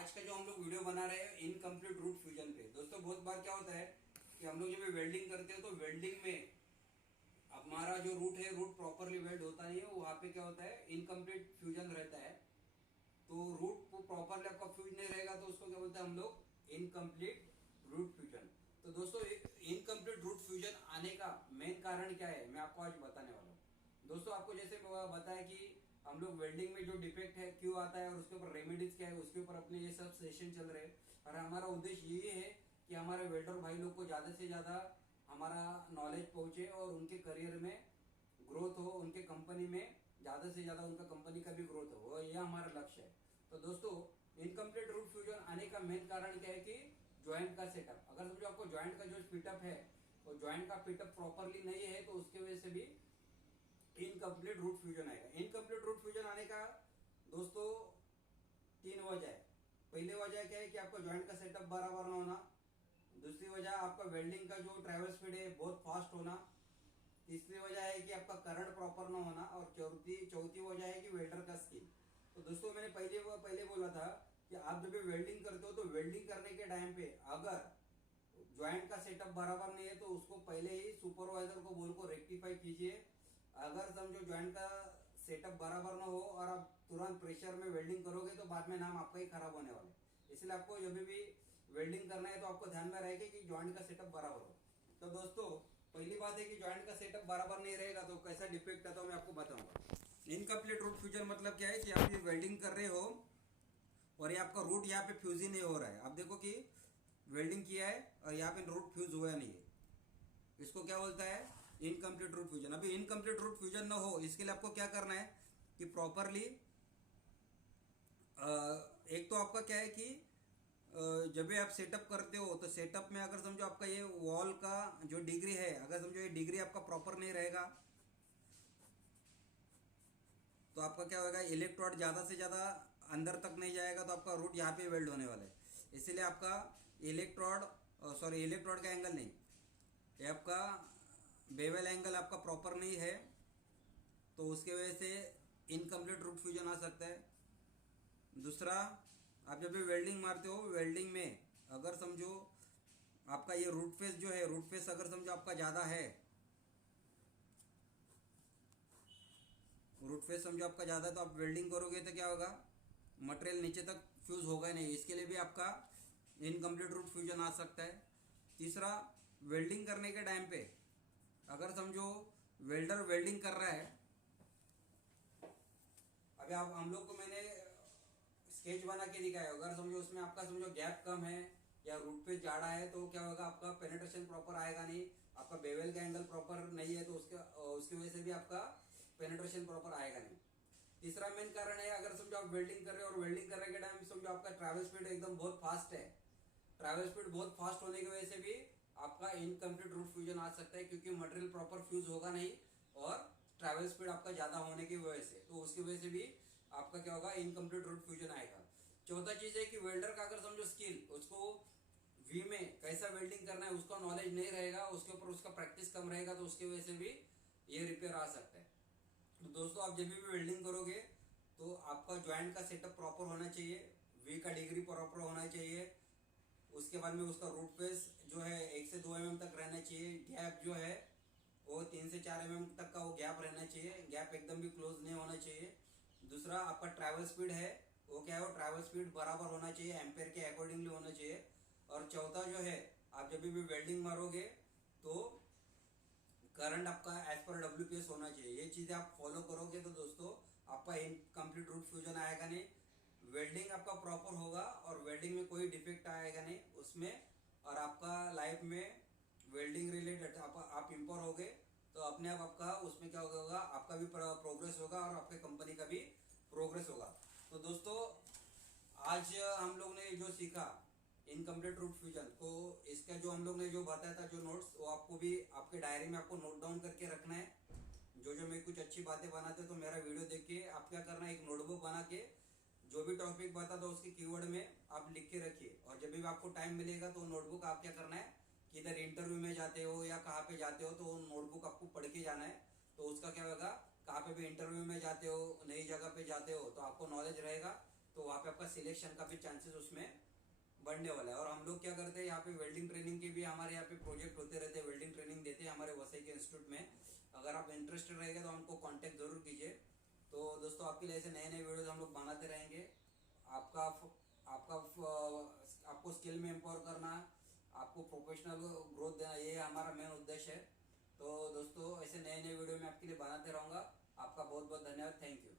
आज का जो हम लोग वीडियो बना रहे हैं इनकम्प्लीट रूट फ्यूजन पे। दोस्तों बहुत बार क्या होता है कि हम लोग जब वेल्डिंग करते हैं तो वेल्डिंग में हमारा जो रूट है रूट प्रॉपरली वेल्ड होता नहीं है, वहां पे क्या होता है इनकम्प्लीट फ्यूजन रहता है। तो रूट को प्रॉपरली आपका फ्यूज नहीं रहेगा तो उसको क्या बोलते हैं हम लोग इनकम्प्लीट रूट फ्यूजन। तो दोस्तों इनकम्प्लीट रूट फ्यूजन आने का मेन कारण क्या है मैं आपको आज बताने वाला हूँ। दोस्तों आपको जैसे बताया कि हम लोग वेल्डिंग में जो डिफेक्ट है क्यों आता है और उसके ऊपर रेमेडीज क्या है उसके ऊपर अपने ये सब सेशन चल रहे हैं। और हमारा उद्देश्य ये है कि हमारे वेल्डर भाई लोग को ज्यादा से ज्यादा हमारा नॉलेज पहुंचे और उनके करियर में ग्रोथ हो, उनके कंपनी में ज्यादा से ज्यादा उनका कंपनी का भी ग्रोथ हो, ये हमारा लक्ष्य है। तो दोस्तों इनकम्प्लीट रूट फ्यूजन आने का मेन कारण क्या है कि ज्वाइंट का सेटअप। अगर समझो आपको ज्वाइंट का जो फिटअप है वो ज्वाइंट का फिटअप प्रॉपरली नहीं है तो उसके वजह से भी इनकम्प्लीट रूट फ्यूजन आएगा। इनकम्प्लीट रूट फ्यूजन आने का दोस्तों तीन वजह है। पहली वजह क्या है कि आपका ज्वाइंट का सेटअप बराबर ना होना। दूसरी वजह आपका वेल्डिंग का जो ट्रैवल स्पीड है बहुत फास्ट होना। तीसरी वजह है कि आपका करंट प्रॉपर ना होना और चौथी वजह है कि वेल्डर का स्किल। तो दोस्तों मैंने पहले बोला था कि आप जब भी वेल्डिंग करते हो तो वेल्डिंग करने के टाइम पे अगर ज्वाइंट का सेटअप बराबर नहीं है तो उसको पहले ही सुपरवाइजर को बोल को रेक्टिफाई कीजिए। अगर समझो ज्वाइंट का सेटअप बराबर ना हो और आप तुरंत प्रेशर में वेल्डिंग करोगे तो बाद में नाम आपका ही खराब होने वाला है। इसलिए आपको जब भी वेल्डिंग करना है तो आपको ध्यान में रहेगा कि ज्वाइंट का सेटअप बराबर हो। तो दोस्तों पहली बात है कि ज्वाइंट का सेटअप बराबर नहीं रहेगा तो कैसा डिफेक्ट आता है मैं आपको बताऊंगा। इनकम्प्लीट रूट फ्यूजन मतलब क्या है कि आप ये वेल्डिंग कर रहे हो और ये आपका रूट यहाँ पे फ्यूज ही नहीं हो रहा है। आप देखो कि वेल्डिंग किया है और यहाँ पे रूट फ्यूज हुआ नहीं है, इसको क्या बोलता है इनकम्प्लीट रूट फ्यूजन। अभी इनकम्प्लीट रूट फ्यूजन ना हो इसके लिए आपको क्या करना है कि प्रॉपरली एक तो आपका क्या है कि जब भी आप सेटअप करते हो तो सेटअप में अगर समझो आपका ये वॉल का जो डिग्री है, अगर समझो ये डिग्री आपका प्रॉपर नहीं रहेगा तो आपका क्या होगा इलेक्ट्रोड ज़्यादा से ज़्यादा अंदर तक नहीं जाएगा तो आपका रूट यहाँ पे वेल्ड होने वाला है। इसीलिए आपका इलेक्ट्रोड का एंगल नहीं, ये आपका बेवल एंगल आपका प्रॉपर नहीं है तो उसके वजह से इनकम्प्लीट रूट फ्यूजन आ सकता है। दूसरा, आप जब भी वेल्डिंग मारते हो वेल्डिंग में अगर समझो आपका ये रूट फेस जो है, रूट फेस अगर समझो आपका ज़्यादा है, रूट फेस समझो आपका ज़्यादा है तो आप वेल्डिंग करोगे तो क्या होगा मटेरियल नीचे तक फ्यूज होगा ही नहीं, इसके लिए भी आपका इनकम्प्लीट रूट फ्यूजन आ सकता है। तीसरा, वेल्डिंग करने के टाइम पे अगर समझो वेल्डर वेल्डिंग कर रहा है, अभी आप हम लोग को मैंने स्केच बना के दिखाया, अगर समझो उसमें आपका समझो गैप कम है या रूट पे जाड़ा है तो क्या होगा आपका पेनिट्रेशन प्रॉपर आएगा नहीं, आपका बेवल का एंगल प्रॉपर नहीं है तो उसकी वजह से भी आपका पेनिट्रेशन प्रॉपर आएगा नहीं। तीसरा मेन कारण है अगर समझो आप वेल्डिंग कर रहे हो और वेल्डिंग करने के टाइम समझो आपका ट्रैवल स्पीड एकदम बहुत फास्ट है, ट्रैवल स्पीड बहुत फास्ट होने की वजह से भी आपका इनकम्प्लीट रूट फ्यूजन आ सकता है क्योंकि मटेरियल प्रॉपर फ्यूज होगा नहीं और ट्रैवल स्पीड आपका ज्यादा होने की वजह से, तो उसकी वजह से भी आपका क्या होगा इनकम्प्लीट रूट फ्यूजन आएगा। चौथा चीज है कि वेल्डर का अगर समझो स्किल, उसको वी में कैसा वेल्डिंग करना है उसका नॉलेज नहीं रहेगा, उसके ऊपर उसका प्रैक्टिस कम रहेगा तो उसकी वजह से भी ये रिपेयर आ सकता है। तो दोस्तों आप जब भी वेल्डिंग करोगे तो आपका ज्वाइंट का सेटअप प्रॉपर होना चाहिए, वी का डिग्री प्रॉपर होना चाहिए, उसके बाद में उसका रूट फेस जो है 1 से 2 mm तक रहना चाहिए, गैप जो है वो 3 से 4 mm तक का वो गैप रहना चाहिए, गैप एकदम भी क्लोज नहीं होना चाहिए। दूसरा, आपका ट्रैवल स्पीड है वो क्या है वो ट्रैवल स्पीड बराबर होना चाहिए, एम्पेयर के अकॉर्डिंगली होना चाहिए। और चौथा जो है आप जब भी वेल्डिंग मारोगे तो करंट आपका एज पर WPS होना चाहिए। ये चीजें आप फॉलो करोगे तो दोस्तों आपका इनकम्प्लीट रूट फ्यूजन आएगा नहीं, वेल्डिंग आपका प्रॉपर होगा और वेल्डिंग में कोई डिफेक्ट आएगा नहीं उसमें, और आपका लाइफ में वेल्डिंग रिलेटेड आप इम्पोर हो गए तो अपने आप आपका उसमें क्या होगा आपका भी प्रोग्रेस होगा और आपके कंपनी का भी प्रोग्रेस होगा। तो दोस्तों आज हम लोग ने जो सीखा इनकम्प्लीट रूट फ्यूजन को, इसका जो हम लोग ने जो बताया था जो नोट्स, वो आपको भी आपके डायरी में आपको नोट डाउन करके रखना है। जो मैं कुछ अच्छी बातें बनाते तो मेरा वीडियो देख के आप क्या करना है एक नोटबुक बना के जो भी टॉपिक बता दो उसके कीवर्ड में आप लिख के रखिए, और जब भी आपको टाइम मिलेगा तो नोटबुक आप क्या करना है कि इधर इंटरव्यू में जाते हो या कहाँ पे जाते हो तो नोटबुक आपको पढ़ के जाना है। तो उसका क्या होगा कहाँ पे भी इंटरव्यू में जाते हो नई जगह पे जाते हो तो आपको नॉलेज रहेगा, तो तो वहाँ पे आपका सिलेक्शन का भी चांसेस उसमें बढ़ने वाला है। और हम लोग क्या करते हैं यहाँ पे वेल्डिंग ट्रेनिंग के भी हमारे यहाँ पे प्रोजेक्ट होते रहते हैं, वेल्डिंग ट्रेनिंग देते हैं हमारे वसई के इंस्टीट्यूट में। अगर आप इंटरेस्टेड रहेंगे तो हमको कांटेक्ट जरूर कीजिए। तो दोस्तों आपके लिए ऐसे नए नए वीडियोस हम लोग बनाते रहेंगे। आपका आपका आपको स्किल में एम्पावर करना, आपको प्रोफेशनल ग्रोथ देना, ये हमारा मेन उद्देश्य है। तो दोस्तों ऐसे नए नए वीडियो मैं आपके लिए बनाते रहूँगा। आपका बहुत बहुत धन्यवाद। Thank you.